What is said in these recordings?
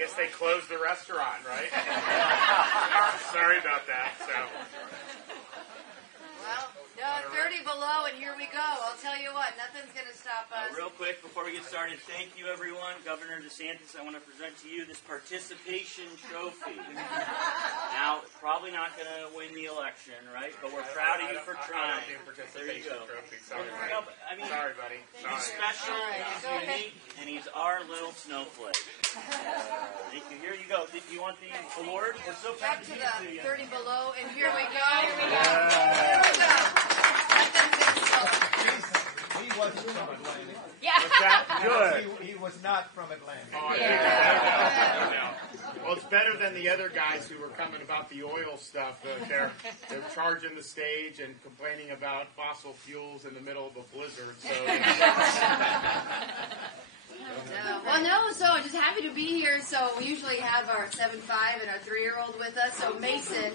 guess they closed the restaurant, right? Sorry about that. So. Well, no, 30 below, and here we go. I'll tell you what, nothing's going to stop us. Real quick, before we get started, thank you, everyone. Governor DeSantis, I want to present to you this participation trophy. Now, probably not going to win the election, right? But we're proud of you for trying. There you go. Sorry, buddy. No, sorry, buddy. He's special, he's unique, and he's our little snowflake. Thank you. Here you go. Do you want the award? We're so proud Back to to give it to the you. 30 below, and here we go. Here we go. Here we go. He wasn't from Atlanta. Yeah. Good. He was not from Atlanta. Oh, yeah. Well, it's better than the other guys who were coming about the oil stuff. They're charging the stage and complaining about fossil fuels in the middle of a blizzard. So. Well, no, so I'm just happy to be here. So we usually have our 7'5" and our 3-year-old with us. So Mason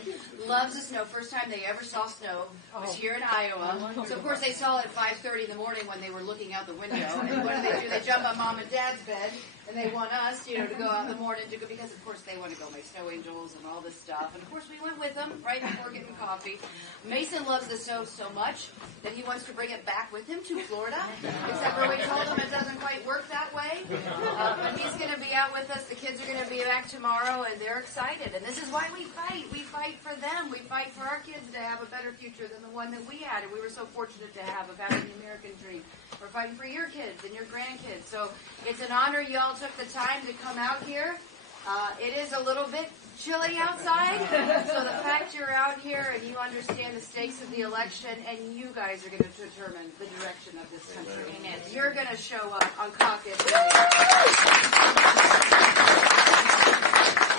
loves the snow. First time they ever saw snow was here in Iowa. So, of course, they saw it at 5:30 in the morning when they were looking out the window. And what do? They jump on Mom and Dad's bed, and they want us, to go out in the morning to go, because, of course, they want to go make snow angels and all this stuff. And, of course, we went with them right before getting coffee. Mason loves the snow so much that he wants to bring it back with him to Florida, except for we told him it doesn't quite work that way. But he's going to be out with us. The kids are going to be back tomorrow, and they're excited. And this is why we fight. We fight for them. We fight for our kids to have a better future than the one that we had, and we were so fortunate to have of having the American dream. We're fighting for your kids and your grandkids. So it's an honor you all took the time to come out here. It is a little bit chilly outside, so the fact you're out here and you understand the stakes of the election, and you guys are going to determine the direction of this country. And you're going to show up on Caucus Day.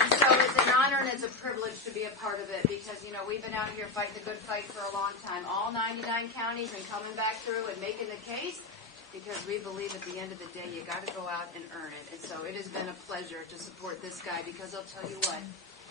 And so it's an honor and it's a privilege to be a part of it, because, we've been out here fighting the good fight for a long time. All 99 counties and coming back through and making the case, because we believe at the end of the day you got to go out and earn it. And so it has been a pleasure to support this guy, because I'll tell you what,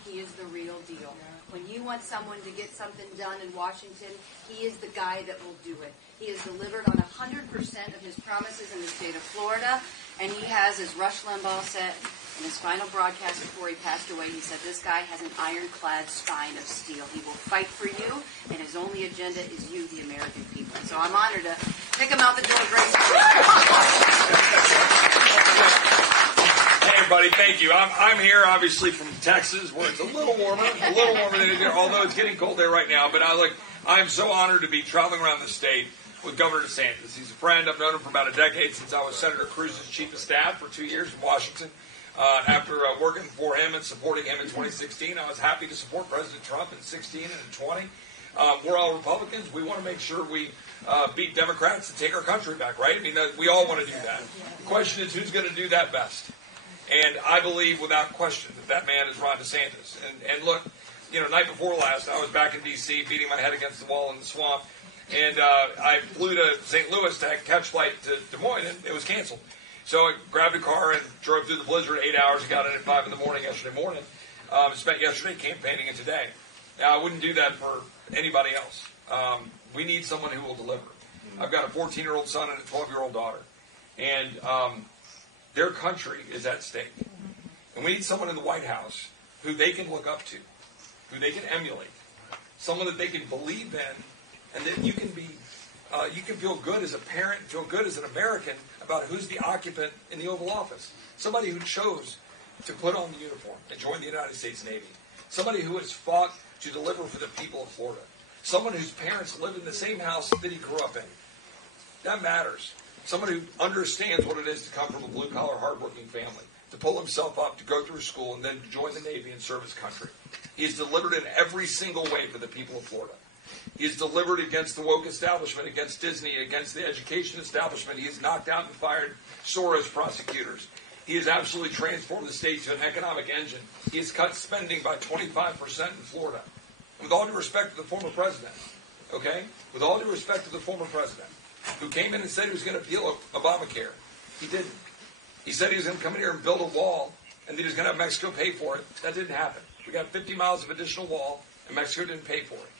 he is the real deal. When you want someone to get something done in Washington, he is the guy that will do it. He has delivered on 100% of his promises in the state of Florida, and he has, as Rush Limbaugh said in his final broadcast before he passed away, he said, this guy has an ironclad spine of steel. He will fight for you, and his only agenda is you, the American people. So I'm honored to pick him out the door. Hey, everybody, thank you. I'm here, obviously, from Texas, where it's a little warmer than it is, although it's getting cold there right now. But I'm so honored to be traveling around the state with Governor DeSantis. He's a friend. I've known him for about a decade, since I was Senator Cruz's chief of staff for 2 years in Washington. After working for him and supporting him in 2016, I was happy to support President Trump in 16 and in 20. We're all Republicans. We want to make sure we beat Democrats and take our country back, right? I mean, we all want to do that. The question is, who's going to do that best? And I believe, without question, that man is Ron DeSantis. And look, night before last, I was back in D.C. beating my head against the wall in the swamp. And I flew to St. Louis to catch flight to Des Moines, and it was canceled. So I grabbed a car and drove through the blizzard 8 hours and got in at 5 in the morning yesterday morning. Spent yesterday campaigning and today. Now, I wouldn't do that for anybody else. We need someone who will deliver. I've got a 14-year-old son and a 12-year-old daughter. And their country is at stake. And we need someone in the White House who they can look up to, who they can emulate, someone that they can believe in, and that you can feel good as a parent, feel good as an American about who's the occupant in the Oval Office. Somebody who chose to put on the uniform and join the United States Navy. Somebody who has fought to deliver for the people of Florida. Someone whose parents lived in the same house that he grew up in. That matters. Someone who understands what it is to come from a blue-collar, hardworking family, to pull himself up, to go through school, and then join the Navy and serve his country. He has delivered in every single way for the people of Florida. He has delivered against the woke establishment, against Disney, against the education establishment. He has knocked out and fired Soros prosecutors. He has absolutely transformed the state to an economic engine. He has cut spending by 25% in Florida. With all due respect to the former president, okay? With all due respect to the former president, who came in and said he was going to appeal Obamacare. He didn't. He said he was going to come in here and build a wall, and that he was going to have Mexico pay for it. That didn't happen. We got 50 miles of additional wall, and Mexico didn't pay for it.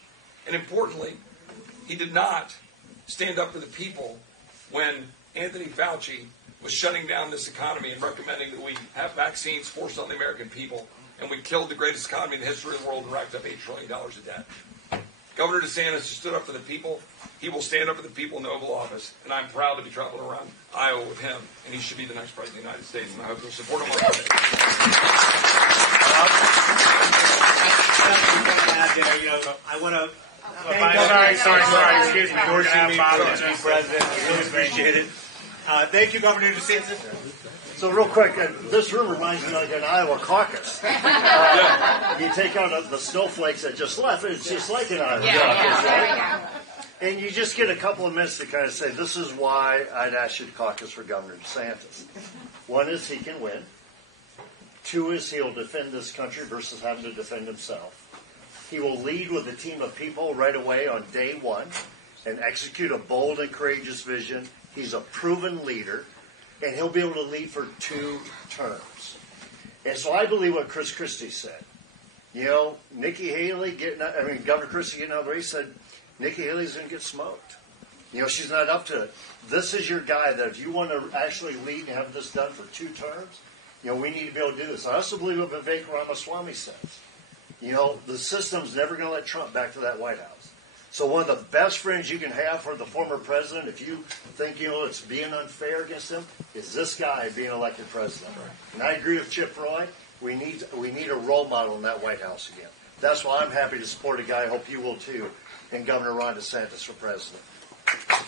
And importantly, he did not stand up for the people when Anthony Fauci was shutting down this economy and recommending that we have vaccines forced on the American people, and we killed the greatest economy in the history of the world and racked up $8 trillion of debt. Governor DeSantis stood up for the people. He will stand up for the people in the Oval Office, and I'm proud to be traveling around Iowa with him, and he should be the next president of the United States, and I hope you'll support him on that. I want to Sorry, excuse me. forcing me to be president. I really appreciate it. Thank you, Governor DeSantis. So real quick, this room reminds me like an Iowa caucus. You take out the snowflakes that just left, it's just like an Iowa caucus. Right? And you just get a couple of minutes to kind of say, this is why I'd ask you to caucus for Governor DeSantis. One is he can win. Two is he'll defend this country versus having to defend himself. He will lead with a team of people right away on day one and execute a bold and courageous vision. He's a proven leader, and he'll be able to lead for 2 terms. And so I believe what Chris Christie said. Nikki Haley Governor Christie getting out of the race said, Nikki Haley's going to get smoked. She's not up to it. This is your guy that if you want to actually lead and have this done for 2 terms, we need to be able to do this. I also believe what Vivek Ramaswamy says. The system's never going to let Trump back to that White House. So one of the best friends you can have for the former president, if you think, it's being unfair against him, is this guy being elected president. And I agree with Chip Roy. We need a role model in that White House again. That's why I'm happy to support a guy, I hope you will too, in Governor Ron DeSantis for president. Well,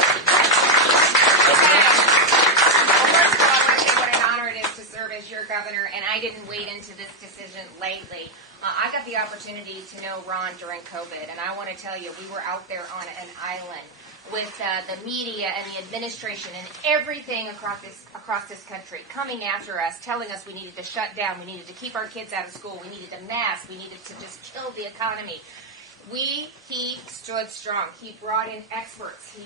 first of all, I want to say what an honor it is to serve as your governor, and I didn't wade into this decision lightly. I got the opportunity to know Ron during COVID, and I want to tell you, we were out there on an island with the media and the administration and everything across this country coming after us, telling us we needed to shut down, we needed to keep our kids out of school, we needed to mask, we needed to just kill the economy. He stood strong. He brought in experts. He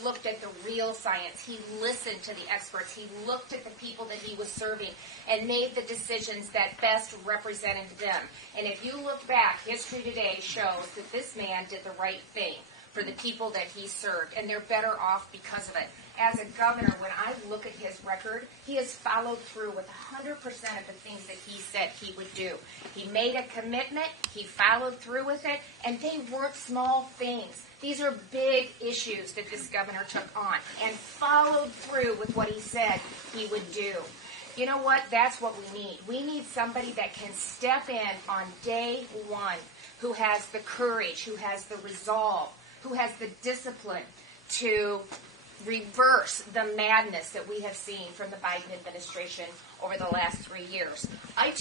looked at the real science. He listened to the experts. He looked at the people that he was serving and made the decisions that best represented them. And if you look back, history today shows that this man did the right thing for the people that he served, and they're better off because of it. As a governor, when I look at his record, he has followed through with 100% of the things that he said he would do. He made a commitment, he followed through with it, and they weren't small things. These are big issues that this governor took on and followed through with what he said he would do. You know what? That's what we need. We need somebody that can step in on day one, who has the courage, who has the resolve, who has the discipline to reverse the madness that we have seen from the Biden administration over the last 3 years. I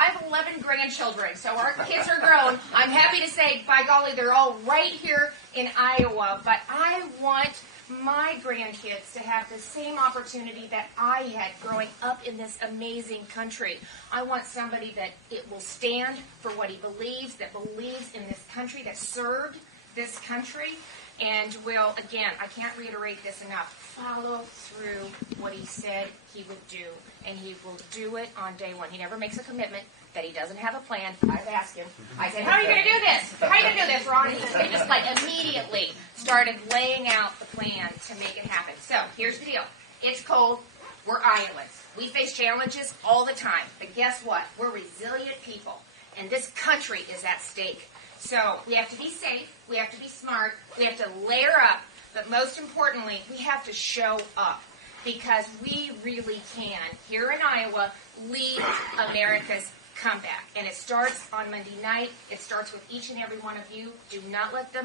have 11 grandchildren, so our kids are grown. I'm happy to say, by golly, they're all right here in Iowa, but I want my grandkids to have the same opportunity that I had growing up in this amazing country. I want somebody that it will stand for what he believes, that believes in this country, that served this country, and will, again, I can't reiterate this enough, follow through what he said he would do, and he will do it on day one. He never makes a commitment that he doesn't have a plan. I've asked him. I said, how are you going to do this? How are you going to do this, Ron? And he just immediately started laying out the plan to make it happen. So here's the deal. It's cold. We're Iowans. We face challenges all the time. But guess what? We're resilient people, and this country is at stake. So we have to be safe, we have to be smart, we have to layer up, but most importantly, we have to show up, because we really can, here in Iowa, lead America's comeback. And it starts on Monday night. It starts with each and every one of you. Do not let the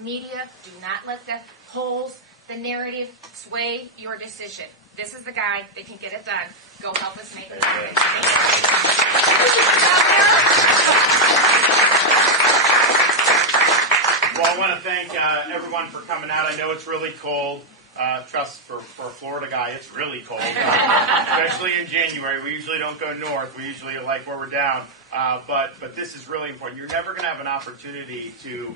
media, do not let the polls, the narrative sway your decision. This is the guy that can get it done. Go help us make it happen. Well, I want to thank everyone for coming out. I know it's really cold. Trust for a Florida guy, it's really cold, especially in January. We usually don't go north. We usually like where we're down. But this is really important. You're never going to have an opportunity to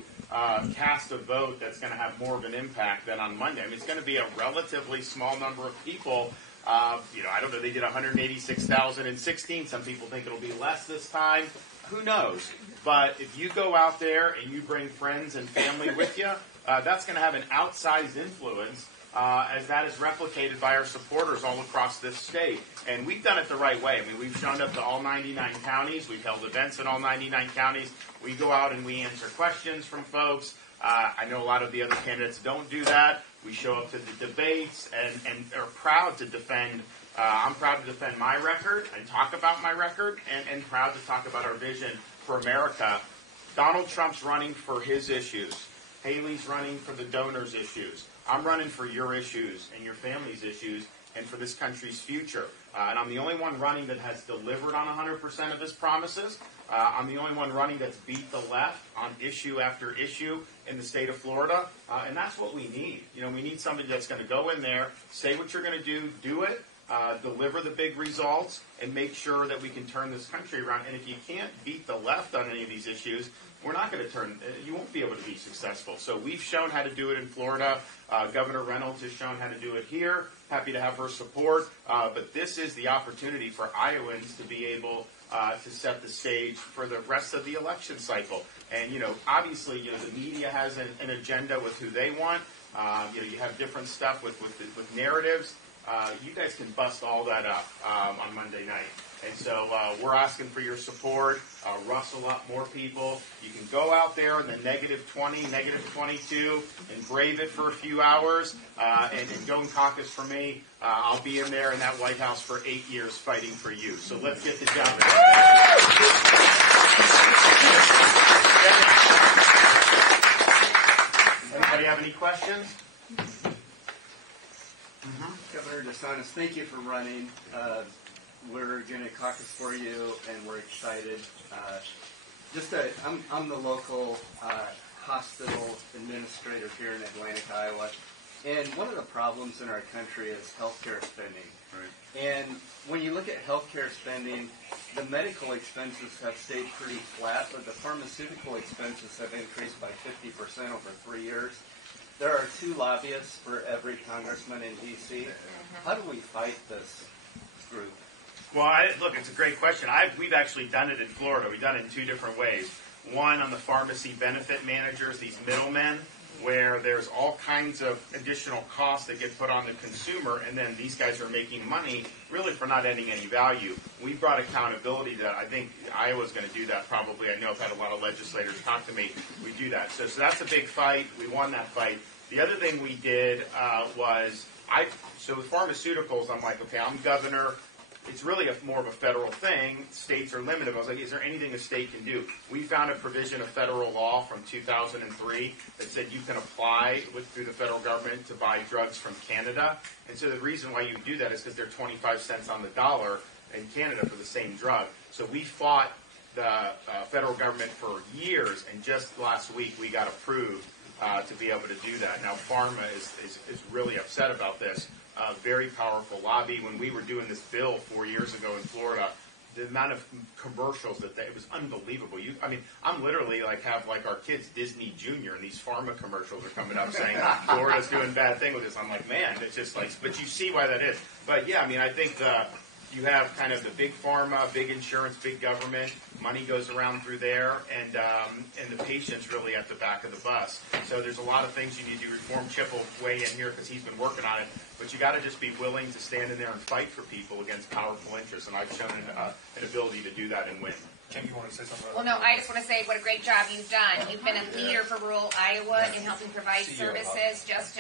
cast a vote that's going to have more of an impact than on Monday. I mean, it's going to be a relatively small number of people. I don't know. They did 186,016. Some people think it'll be less this time. Who knows? But if you go out there and you bring friends and family with you, that's going to have an outsized influence as that is replicated by our supporters all across this state. And we've done it the right way. I mean, we've shown up to all 99 counties. We've held events in all 99 counties. We go out and we answer questions from folks. I know a lot of the other candidates don't do that. We show up to the debates and are proud to defend. I'm proud to defend my record and talk about my record, and proud to talk about our vision for America. Donald Trump's running for his issues. Haley's running for the donors' issues. I'm running for your issues and your family's issues and for this country's future. And I'm the only one running that has delivered on 100% of his promises. I'm the only one running that's beat the left on issue after issue in the state of Florida. And that's what we need. You know, we need somebody that's going to go in there, say what you're going to do it, deliver the big results, and make sure that we can turn this country around. And if you can't beat the left on any of these issues, we're not going to you won't be able to be successful. So we've shown how to do it in Florida. Governor Reynolds has shown how to do it here. Happy to have her support. But this is the opportunity for Iowans to be able to set the stage for the rest of the election cycle. And, obviously, the media has an agenda with who they want. You have different stuff with narratives. You guys can bust all that up on Monday night. And so we're asking for your support. Rustle up more people. You can go out there in the -20, -22, and brave it for a few hours. And go and caucus for me. I'll be in there in that White House for 8 years fighting for you. So let's get the job done. Anybody have any questions? Governor DeSantis, thank you for running. We're going to caucus for you, and we're excited. I'm the local hospital administrator here in Atlantic, Iowa, and one of the problems in our country is healthcare spending. Right. And when you look at healthcare spending, the medical expenses have stayed pretty flat, but the pharmaceutical expenses have increased by 50% over 3 years. There are 2 lobbyists for every congressman in D.C. How do we fight this group? Well, look, it's a great question. We've actually done it in Florida. We've done it in 2 different ways. One, on the pharmacy benefit managers, these middlemen, where there's all kinds of additional costs that get put on the consumer, and then these guys are making money really for not adding any value. We brought accountability to that. I think Iowa's going to do that probably. I know I've had a lot of legislators talk to me. We do that. So that's a big fight. We won that fight. The other thing we did so with pharmaceuticals, I'm like, okay, I'm governor. It's really more of a federal thing. States are limited. I was like, is there anything a state can do? We found a provision of federal law from 2003 that said you can apply through the federal government to buy drugs from Canada. And so the reason why you do that is because they're 25 cents on the dollar in Canada for the same drug. So we fought the federal government for years, and just last week we got approved to be able to do that. Now, pharma is really upset about this. Very powerful lobby. When we were doing this bill 4 years ago in Florida, the amount of commercials it was unbelievable. I'm literally have our kids Disney Junior, and these pharma commercials are coming up saying Florida's doing bad thing with this. I'm like, man, it's just but you see why that is. But yeah, I think you have kind of the big pharma, big insurance, big government. Money goes around through there, and the patient's really at the back of the bus. So there's a lot of things you need to reform. Chip will weigh in here because he's been working on it. But you got to just be willing to stand in there and fight for people against powerful interests. And I've shown an ability to do that and win. Kim, you want to say something about Well, no, I just want to say what a great job you've done. You've been a leader for rural Iowa in helping provide services. Just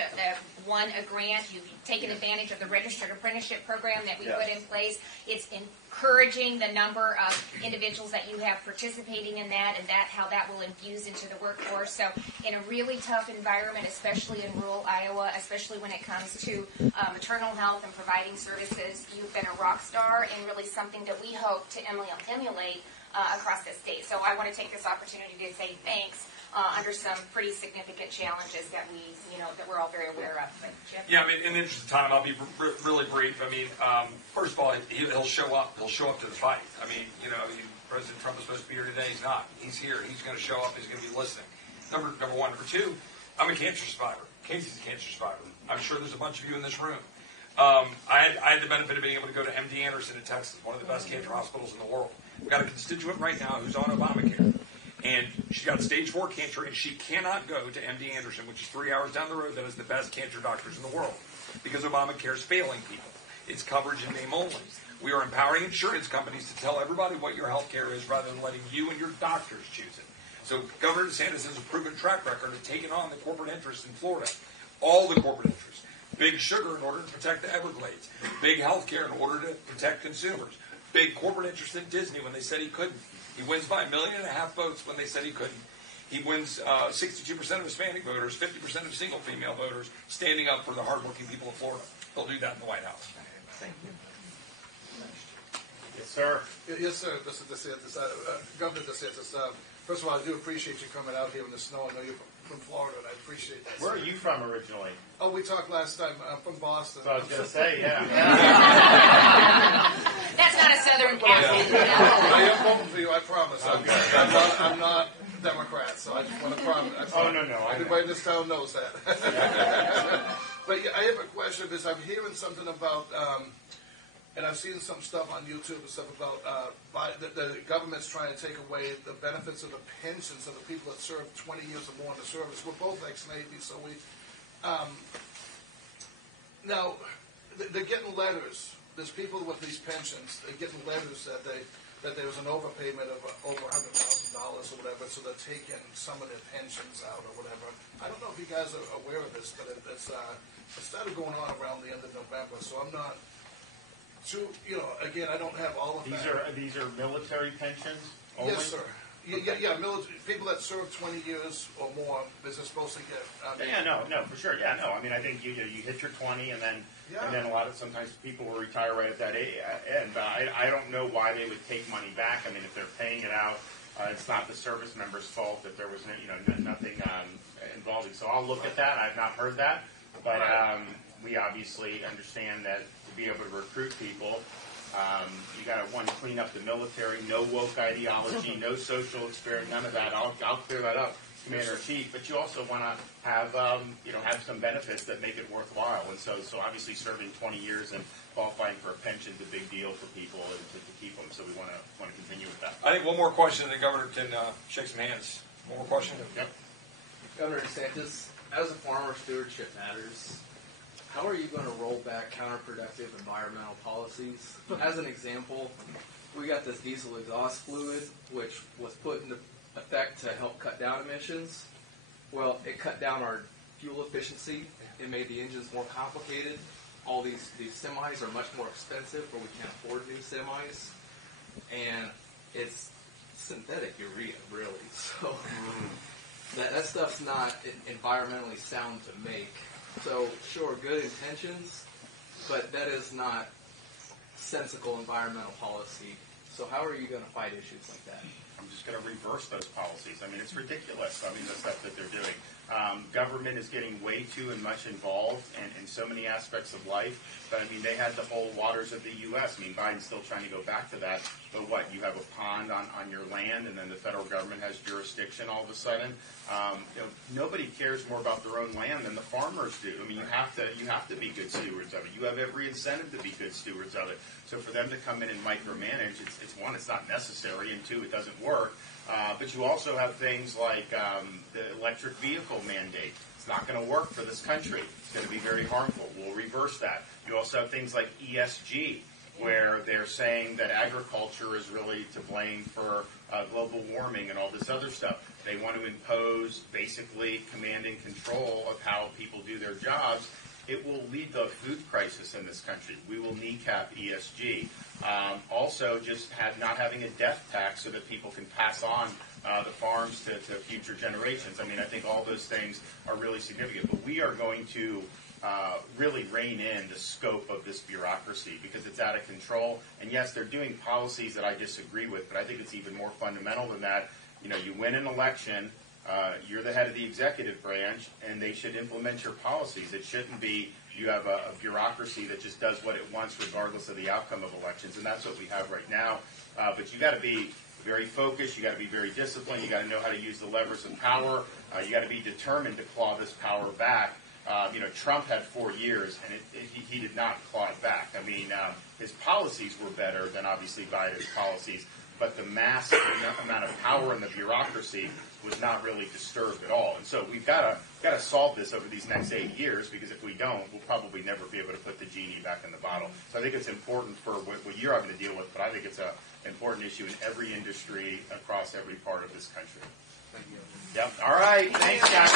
won a grant. You've taken advantage of the registered apprenticeship program that we put in place. It's encouraging the number of individuals that you have participating in that, and how that will infuse into the workforce. So in a really tough environment, especially in rural Iowa, especially when it comes to maternal health and providing services, you've been a rock star and really something that we hope to emulate across the state. So I want to take this opportunity to say thanks under some pretty significant challenges that we're all very aware of. But Jeff? Yeah, in the interest of time, I'll be really brief. First of all, he'll show up. He'll show up to the fight. President Trump is supposed to be here today. He's not. He's here. He's going to show up. He's going to be listening. Number one. Number two, I'm a cancer survivor. Casey's a cancer survivor. I'm sure there's a bunch of you in this room. I had the benefit of being able to go to MD Anderson in Texas, one of the best cancer hospitals in the world. We've got a constituent right now who's on Obamacare. And she's got stage 4 cancer, and she cannot go to MD Anderson, which is 3 hours down the road, that is the best cancer doctors in the world, because Obamacare is failing people. It's coverage in name only. We are empowering insurance companies to tell everybody what your health care is rather than letting you and your doctors choose it. So Governor DeSantis has a proven track record of taking on the corporate interests in Florida, all the corporate interests. Big sugar in order to protect the Everglades. Big health care in order to protect consumers. Big corporate interest in Disney when they said he couldn't. He wins by 1.5 million votes when they said he couldn't. He wins 62% of Hispanic voters, 50% of single female voters, standing up for the hardworking people of Florida. He'll do that in the White House. Thank you. Yes, sir. Yes, sir. This is DeSantis. Governor DeSantis. First of all, I do appreciate you coming out here in the snow. I know you're from Florida, and I appreciate that. Where are you from originally? Oh, we talked last time. I'm from Boston. So I was going to say, yeah. That's not a Southern accent. I am voting for you, I promise. I'm not Democrat, so I just want to promise. Oh, no. Everybody in this town knows that. But yeah, I have a question because I'm hearing something about, and I've seen some stuff on YouTube and stuff about the government's trying to take away the benefits of the pensions of the people that serve 20 years or more in the service. We're both ex-Navy, so we... now, they're getting letters. There's people with these pensions. They're getting letters that there was an overpayment of over $100,000 or whatever, so they're taking some of their pensions out or whatever. I don't know if you guys are aware of this, but it started going on around the end of November, so I'm not too, again, I don't have all of that. These are military pensions only? Yes, sir. Yeah, military, people that serve 20 years or more, they're supposed to get... No, for sure. Yeah, no. I mean, I think you hit your 20, and then sometimes people will retire right at that end. But I don't know why they would take money back. I mean, if they're paying it out, it's not the service member's fault that there was nothing involving. So I'll look at that. I've not heard that, but we obviously understand that to be able to recruit people. You got to clean up the military, no woke ideology, no social experiment, none of that. I'll clear that up, Commander-in-Chief. But you also want to have have some benefits that make it worthwhile. And so obviously serving 20 years and qualifying for a pension is a big deal for people and to keep them. So we want to continue with that. I think one more question, and the governor can shake some hands. One more question. Yep. Governor DeSantis, as a farmer, stewardship matters. How are you going to roll back counterproductive environmental policies? As an example, we got this diesel exhaust fluid, which was put into effect to help cut down emissions. Well, it cut down our fuel efficiency. It made the engines more complicated. All these semis are much more expensive, or we can't afford new semis. And it's synthetic urea, really. So that stuff's not environmentally sound to make. So, sure, good intentions, but that is not sensible environmental policy. So how are you going to fight issues like that? I'm just going to reverse those policies. I mean, it's ridiculous. I mean, the stuff that they're doing. Government is getting way too much involved in so many aspects of life. But, I mean, they had the whole waters of the U.S. I mean, Biden's still trying to go back to that. But what, you have a pond on your land, and then the federal government has jurisdiction all of a sudden? Nobody cares more about their own land than the farmers do. I mean, you have to be good stewards of it. You have every incentive to be good stewards of it. So for them to come in and micromanage, it's one, it's not necessary, and two, it doesn't work. But you also have things like the electric vehicle mandate. It's not going to work for this country. It's going to be very harmful. We'll reverse that. You also have things like ESG, where they're saying that agriculture is really to blame for global warming and all this other stuff. They want to impose basically command and control of how people do their jobs. It will lead to a food crisis in this country. We will kneecap ESG. Also, just not having a death tax so that people can pass on the farms to future generations. I mean, I think all those things are really significant. But we are going to really rein in the scope of this bureaucracy because it's out of control. And yes, they're doing policies that I disagree with, but I think it's even more fundamental than that. You win an election. You're the head of the executive branch, and they should implement your policies. It shouldn't be you have a bureaucracy that just does what it wants regardless of the outcome of elections, and that's what we have right now. But you got to be very focused. You got to be very disciplined. You got to know how to use the levers of power. You got to be determined to claw this power back. Trump had 4 years, and he did not claw it back. I mean, his policies were better than obviously Biden's policies. but the massive amount of power in the bureaucracy was not really disturbed at all. And so we've got to solve this over these next 8 years, because if we don't, we'll probably never be able to put the genie back in the bottle. So I think it's important for what you're having to deal with, but I think it's an important issue in every industry across every part of this country. Thank you. Yep. All right. Thanks, guys.